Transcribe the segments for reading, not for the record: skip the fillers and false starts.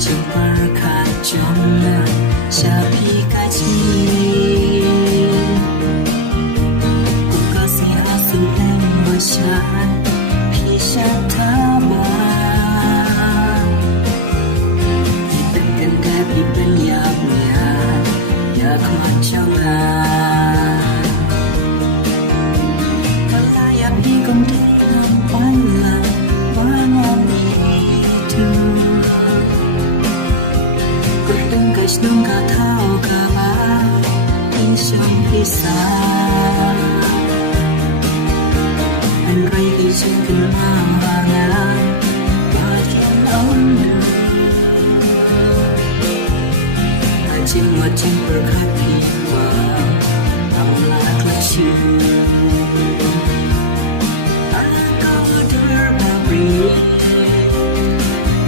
Chừng berkat jomna Syafi kaji Kukasih asu dan masyarakat Pisah tabah Iben ganda iben yabnya Ya kemancangan Kalayap higong dengan palang Wangan itu Guys nung gak tahu kabar Insang pisah Anh ray đi trên kinh mang và ngàn Và thiên ống đường Anh chim ngọt trên berkat hiwa Allah klasyu Aku berbabri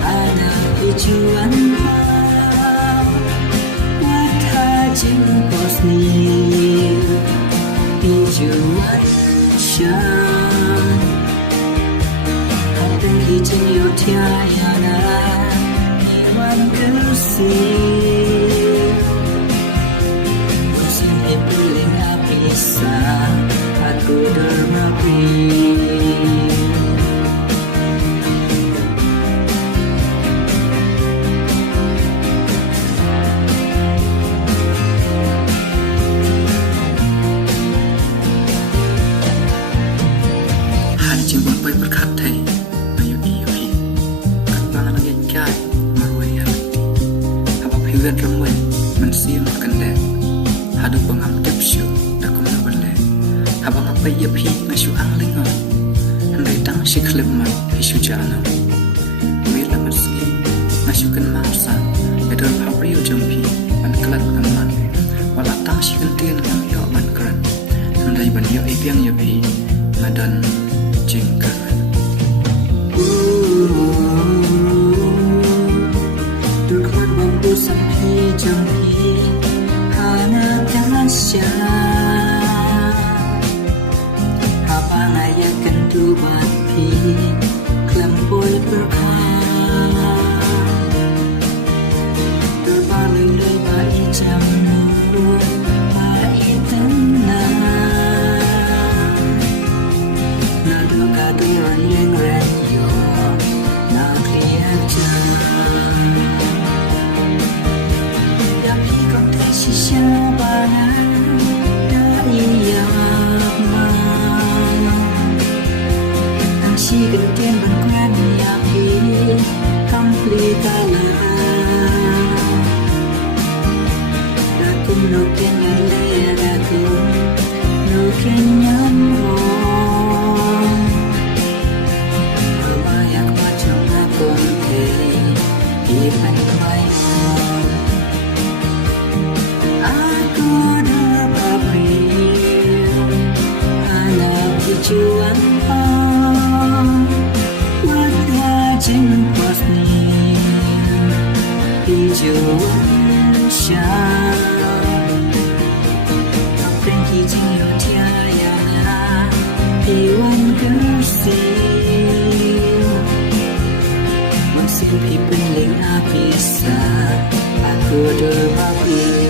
Ada tujuan Chính Bosnia tujuan syam Hati izin yo tiada Iwan kesih Musim piling bisa Aku dermapi Chừng buồn bay berkat thầy Mayu iyo Các bạn là nghiên cai Marway hati Habab hiwet ramway Mensiam kan dek Hadu pangam tipsyu Dakum na balik Habang apay yapi Ngasyu ang lingon Handai tang siklim man Hisyu jana Mila masgi Ngasyu kan mausa Yadar pabriyo jampi Man kelat ngaman Wala tang sikan tiyan ngam yo man keran Handai ban yo ibiang yapi Madan Jingkaran Durkhan bambu sampai jampi Hana kasya Apa layak kentu bapi Klempoi berkah Terbaling dari bayi jamu Bayi tenang Katuran yang radio Nak kelihatan Tapi kau tak siapa Dari yaman Ang si gentian berkuran yapi Kamplitalan Dakum nukin ngalaya dakum Nukin nyamro Aku berbabri Anak tujuan Berhajin Bosnia Tujuan syam Kapten hijing yo tiaya Iwan gersih Musim pipeling bisa Aku berbabri